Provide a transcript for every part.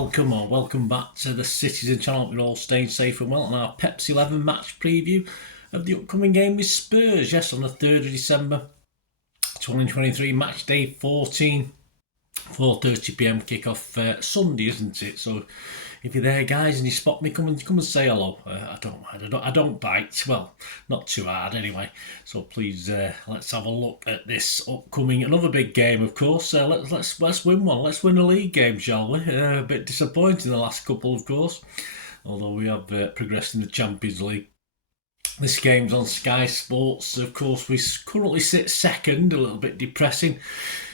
welcome back to the Citizen channel. We're all staying safe and well on our Pepsi 11 match preview of the upcoming game with Spurs. Yes, on the 3rd of December 2023, match day 14, 4:30pm kickoff Sunday, isn't it? So if you're there, guys, and you spot me, come and say hello. I don't mind. I don't bite. Well, not too hard anyway. So please, let's have a look at this upcoming another big game. Of course, let's win one. Let's win a league game, shall we? A bit disappointing the last couple, of course. Although we have progressed in the Champions League. This game's on Sky Sports. Of course, we currently sit second. A little bit depressing.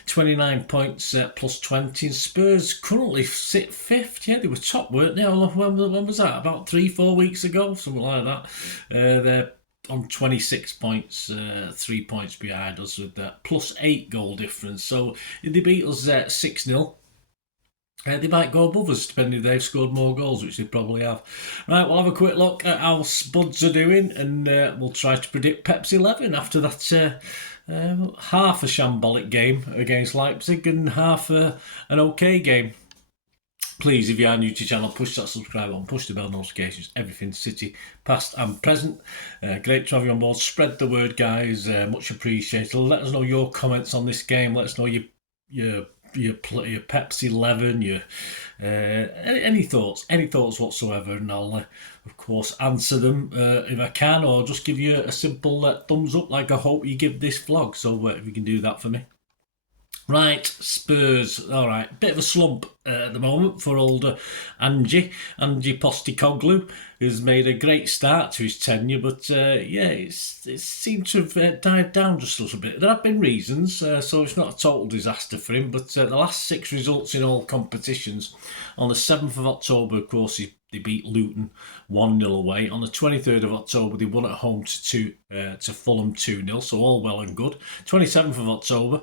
29 points plus 20, and Spurs currently sit fifth. Yeah, they were top, weren't they? When was that? About 3-4 weeks ago, something like that. They're on 26 points, 3 points behind us with that plus 8 goal difference. So if they beat us 6-0, they might go above us, depending if they've scored more goals, which they probably have. Right, we'll have a quick look at how Spuds are doing, and we'll try to predict Pepsi 11 after that half a shambolic game against Leipzig and half an okay game. Please, if you are new to the channel, push that subscribe button, push the bell notifications, everything City, past and present. Great to have you on board. Spread the word, guys. Much appreciated. Let us know your comments on this game. Let us know your Pepsi 11, any thoughts whatsoever, and I'll of course answer them if I can, or just give you a simple thumbs up like I hope you give this vlog. So if you can do that for me. Right, Spurs. All right, bit of a slump at the moment for old Ange Postecoglou, who's made a great start to his tenure, but it seemed to have died down just a little bit. There have been reasons, so it's not a total disaster for him, but the last 6 results in all competitions. On the 7th of October, of course, they beat Luton 1-0 away. On the 23rd of October, they won at home to Fulham 2-0, so all well and good. 27th of October,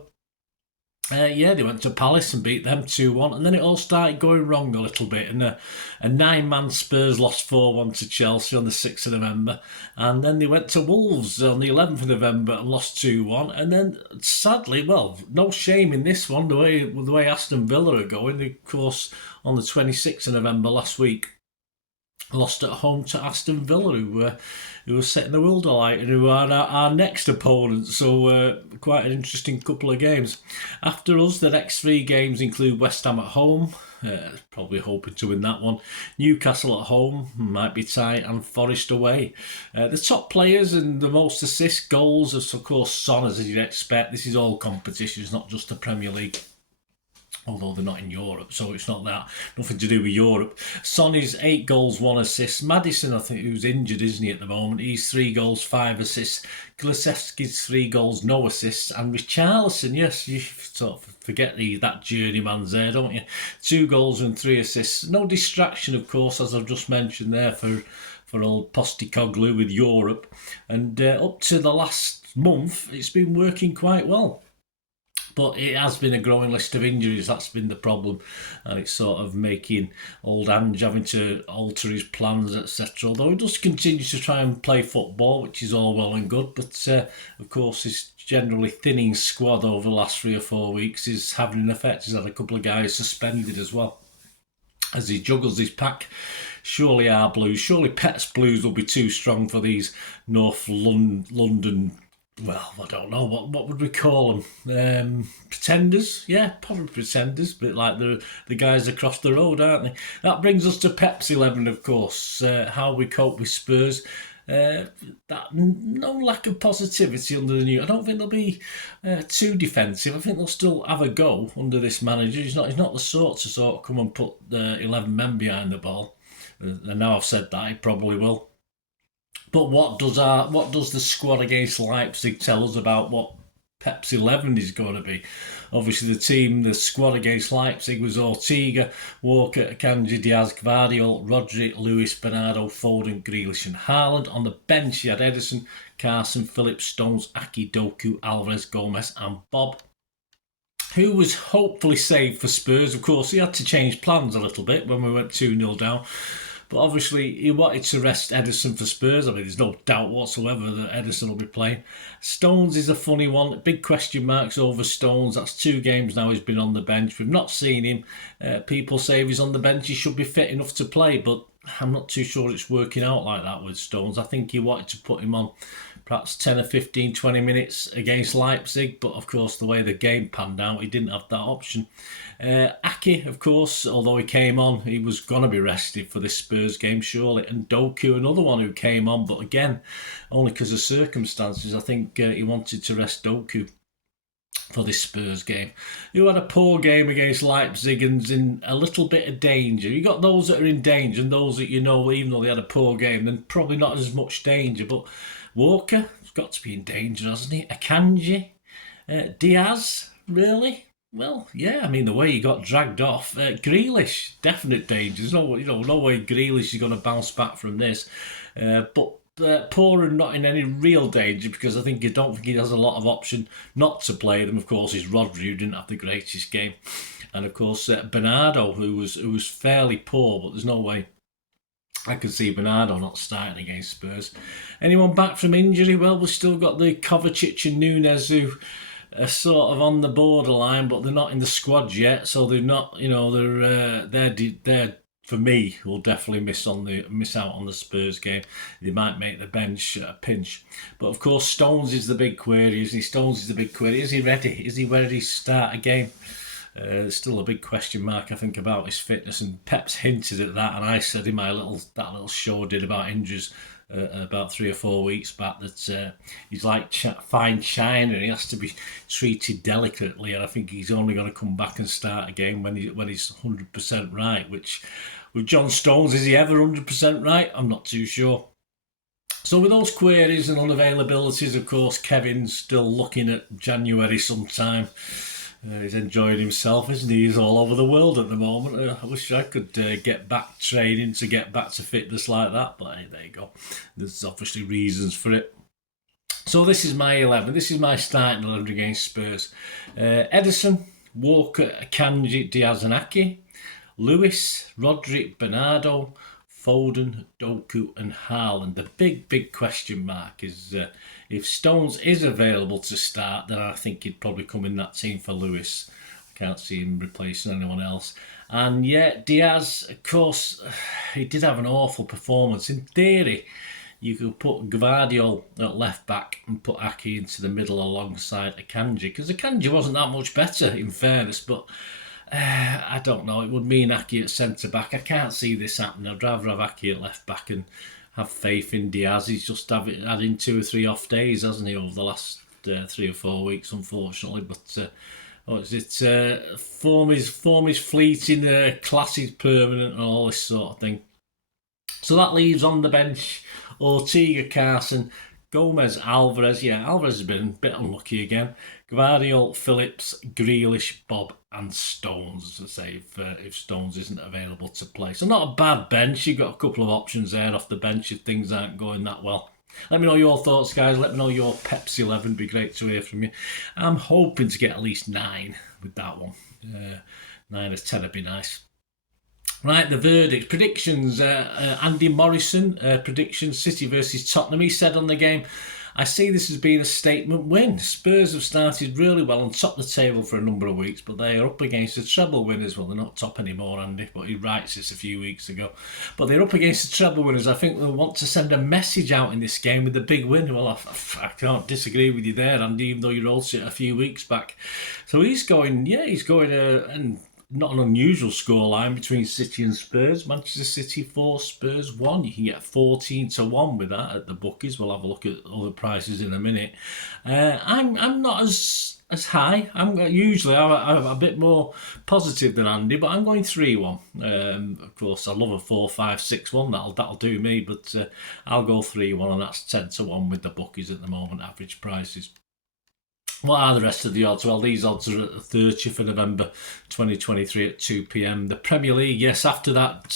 they went to Palace and beat them 2-1, and then it all started going wrong a little bit, and a 9-man Spurs lost 4-1 to Chelsea on the 6th of November, and then they went to Wolves on the 11th of November and lost 2-1, and then sadly, well, no shame in this one, the way Aston Villa are going. They, of course, on the 26th of November last week, lost at home to Aston Villa, who were setting the world alight and who are our next opponent. So quite an interesting couple of games. After us, the next 3 games include West Ham at home, probably hoping to win that one. Newcastle at home, might be tight, and Forest away. The top players and the most assists, goals, is of course Son, as you'd expect. This is all competitions, not just the Premier League. Although they're not in Europe, so it's not that. Nothing to do with Europe. Son is 8 goals, 1 assist. Maddison, I think, who's injured, isn't he, at the moment? He's 3 goals, 5 assists. Kulusevski's 3 goals, no assists. And Richarlison, yes, you sort of forget that journeyman's there, don't you? 2 goals and 3 assists. No distraction, of course, as I've just mentioned there, for old Postecoglou with Europe. And up to the last month, it's been working quite well. But it has been a growing list of injuries. That's been the problem, and it's sort of making old Ange having to alter his plans, etc. Although he does continue to try and play football, which is all well and good, but of course his generally thinning squad over the last 3 or 4 weeks is having an effect. He's had a couple of guys suspended as well as he juggles his pack. Surely Pet's Blues will be too strong for these North London. Well, I don't know, what would we call them? Pretenders? Yeah, probably pretenders, but like the guys across the road, aren't they? That brings us to Pepsi 11, of course. How we cope with Spurs. That no lack of positivity under the new. I don't think they'll be too defensive. I think they'll still have a go under this manager. He's not the sort to come and put the 11 men behind the ball. And now I've said that, he probably will. But what does the squad against Leipzig tell us about what Pepsi 11 is going to be? Obviously, the squad against Leipzig was Ortega, Walker, Akanji, Diaz, Gvardiol, Rodri, Lewis, Bernardo, Foden, Grealish and Haaland. On the bench, you had Ederson, Carson, Phillips, Stones, Aki, Doku, Alvarez, Gomez and Bob, who was hopefully saved for Spurs. Of course, he had to change plans a little bit when we went 2-0 down. But obviously, he wanted to rest Ederson for Spurs. I mean, there's no doubt whatsoever that Ederson will be playing. Stones is a funny one. Big question marks over Stones. That's 2 games now he's been on the bench. We've not seen him. People say if he's on the bench, he should be fit enough to play, but I'm not too sure it's working out like that with Stones. I think he wanted to put him on perhaps 10 or 15, 20 minutes against Leipzig, but of course the way the game panned out, he didn't have that option. Ake, of course, although he came on, he was going to be rested for this Spurs game, surely. And Doku, another one who came on, but again, only because of circumstances. I think he wanted to rest Doku for this Spurs game, who had a poor game against Leipzig and's in a little bit of danger. You got those that are in danger and those that, you know, even though they had a poor game, then probably not as much danger. But Walker has got to be in danger, hasn't he? Akanji, Diaz, really? Well, yeah. I mean, the way he got dragged off, Grealish, definite danger. There's no way Grealish is going to bounce back from this. But Poor and not in any real danger because I don't think he has a lot of option not to play them. Of course, is Rodri, who didn't have the greatest game, and of course Bernardo, who was fairly poor. But there's no way I could see Bernardo not starting against Spurs. Anyone back from injury? Well, we've still got the Kovacic and Nunes who are sort of on the borderline, but they're not in the squad yet, so they're not. You know, they're for me, will definitely miss out on the Spurs game. They might make the bench a pinch. But of course, Stones is the big query, isn't he? Stones is the big query. Is he ready? Is he ready to start a game? There's still a big question mark, I think, about his fitness. And Pep's hinted at that, and I said in my little show I did about injuries about 3 or 4 weeks back that he's like fine china and he has to be treated delicately. And I think he's only going to come back and start a game when he's 100% right, which with John Stones, is he ever 100% right? I'm not too sure. So with those queries and unavailabilities, of course, Kevin's still looking at January sometime. He's enjoying himself, isn't he? He's all over the world at the moment. I wish I could get back training to get back to fitness like that, but hey, there you go. There's obviously reasons for it. So this is my 11. This is my starting 11 against Spurs. Ederson, Walker, Akanji, Diaz and Ake. Lewis, Rodri, Bernardo, Foden, Doku and Haaland. The big question mark is if Stones is available to start, then I think he'd probably come in that team for Lewis. I can't see him replacing anyone else. And yeah, Diaz, of course, he did have an awful performance. In theory, you could put Gvardiol at left back and put Ake into the middle alongside Akanji, because Akanji wasn't that much better, in fairness, but I don't know. It would mean Ake at centre back. I can't see this happening. I'd rather have Ake at left back and have faith in Diaz. He's just had in 2 or 3 off days, hasn't he, over the last 3 or 4 weeks, unfortunately. But form is fleeting, class is permanent, and all this sort of thing. So that leaves on the bench Ortega, Carson, Gomez, Alvarez. Yeah, Alvarez has been a bit unlucky again. Gvardiol, Phillips, Grealish, Bob and Stones, as I say, if Stones isn't available to play. So not a bad bench. You've got a couple of options there off the bench if things aren't going that well. Let me know your thoughts, guys. Let me know your Pepsi 11. It'd be great to hear from you. I'm hoping to get at least 9 with that one. 9 or 10 would be nice. Right, the verdict. Predictions. Andy Morrison, predictions, City versus Tottenham. He said on the game, I see this as being a statement win. Spurs have started really well on top of the table for a number of weeks, but they are up against a treble winners. Well, they're not top anymore, Andy, but he writes this a few weeks ago. But they're up against the treble winners. I think they'll want to send a message out in this game with the big win. Well, I can't disagree with you there, Andy, even though you wrote it a few weeks back. So he's going, and not an unusual scoreline between City and Spurs. Manchester City 4, Spurs 1. You can get 14-1 with that at the bookies. We'll have a look at other prices in a minute. I'm not as high. I'm a bit more positive than Andy, but I'm going 3-1. Of course, I love a 4-5-6-1. That'll do me, but I'll go 3-1, and that's 10-1 with the bookies at the moment. Average prices. What are the rest of the odds? Well, these odds are at the 30th of November 2023 at 2 p.m. The Premier League, yes, after that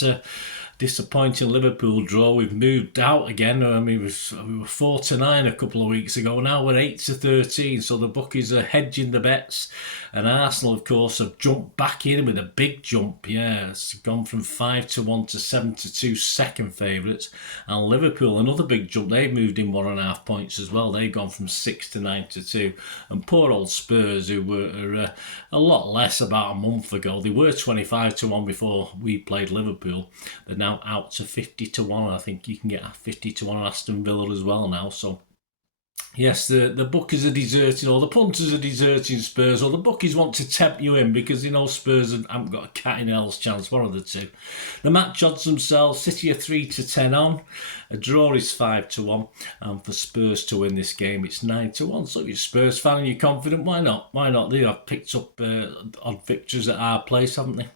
disappointing Liverpool draw. We've moved out again. I mean, we were 4-9 a couple of weeks ago. Now we're 8-13. So the bookies are hedging the bets. And Arsenal, of course, have jumped back in with a big jump. Yeah, it's gone from 5-1 to 7-2 second favourites. And Liverpool, another big jump. They've moved in 1.5 points as well. They've gone from 6 to 9-2. And poor old Spurs, who were a lot less about a month ago. They were 25-1 before we played Liverpool. They're now out to 50-1. I think you can get 50-1 on Aston Villa as well now. So yes, the bookies are deserting, or the punters are deserting Spurs, or the bookies want to tempt you in because they know Spurs haven't got a cat in hell's chance, one of the two. The match odds themselves, City are 3-10 on, a draw is 5-1, and for Spurs to win this game, it's 9-1. So if you're a Spurs fan and you're confident, why not? Why not? They have picked up odd victories at our place, haven't they?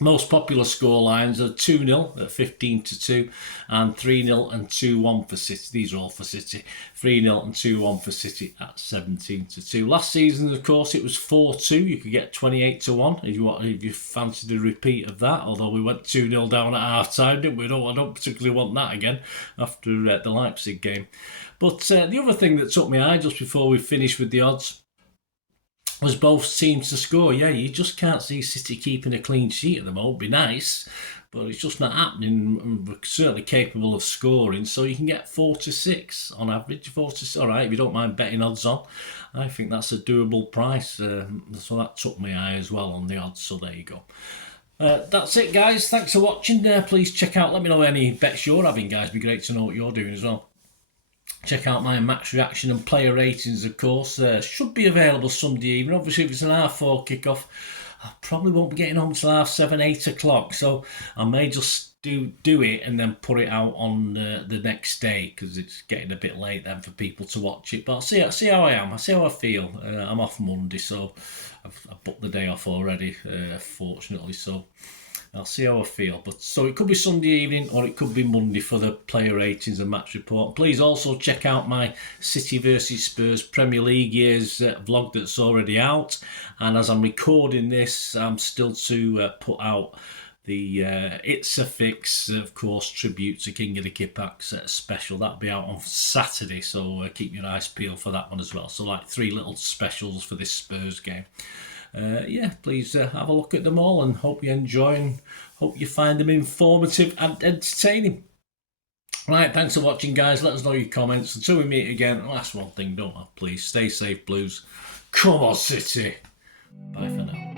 Most popular score lines are 2-0 at 15-2 and 3-0 and 2-1 for City. These are all for City. 3-0 and 2-1 for City at 17-2. Last season, of course, it was 4-2. You could get 28-1 if you fancied a repeat of that. Although we went 2-0 down at half time, didn't we? I don't particularly want that again after the Leipzig game. But the other thing that took my eye just before we finished with the odds was both teams to score. Yeah, you just can't see City keeping a clean sheet at the moment. It'd be nice, but it's just not happening. We're certainly capable of scoring, so you can get 4-6 on average. 4-6, all right, if you don't mind betting odds on. I think that's a doable price. So that took my eye as well on the odds, so there you go. That's it, guys. Thanks for watching. Please check out, let me know any bets you're having, guys. It'd be great to know what you're doing as well. Check out my match reaction and player ratings, of course. Should be available Sunday evening. Obviously, if it's an half-4 kickoff, I probably won't be getting home till 7:30, 8 o'clock. So I may just do it and then put it out on the next day because it's getting a bit late then for people to watch it. But I'll see how I am. I'll see how I feel. I'm off Monday, so I've booked the day off already, fortunately. So I'll see how I feel. But so it could be Sunday evening or it could be Monday for the player ratings and match report. Please also check out my City versus Spurs Premier League years vlog that's already out. And as I'm recording this, I'm still to put out the It's a Fix, of course, tribute to King of the Kippax special. That'll be out on Saturday, so keep your eyes peeled for that one as well. So like 3 little specials for this Spurs game. Yeah, please have a look at them all and hope you enjoy and hope you find them informative and entertaining. Right, thanks for watching, guys. Let us know your comments. Until we meet again, last one thing, don't I? Please stay safe, Blues. Come on, City. Bye for now.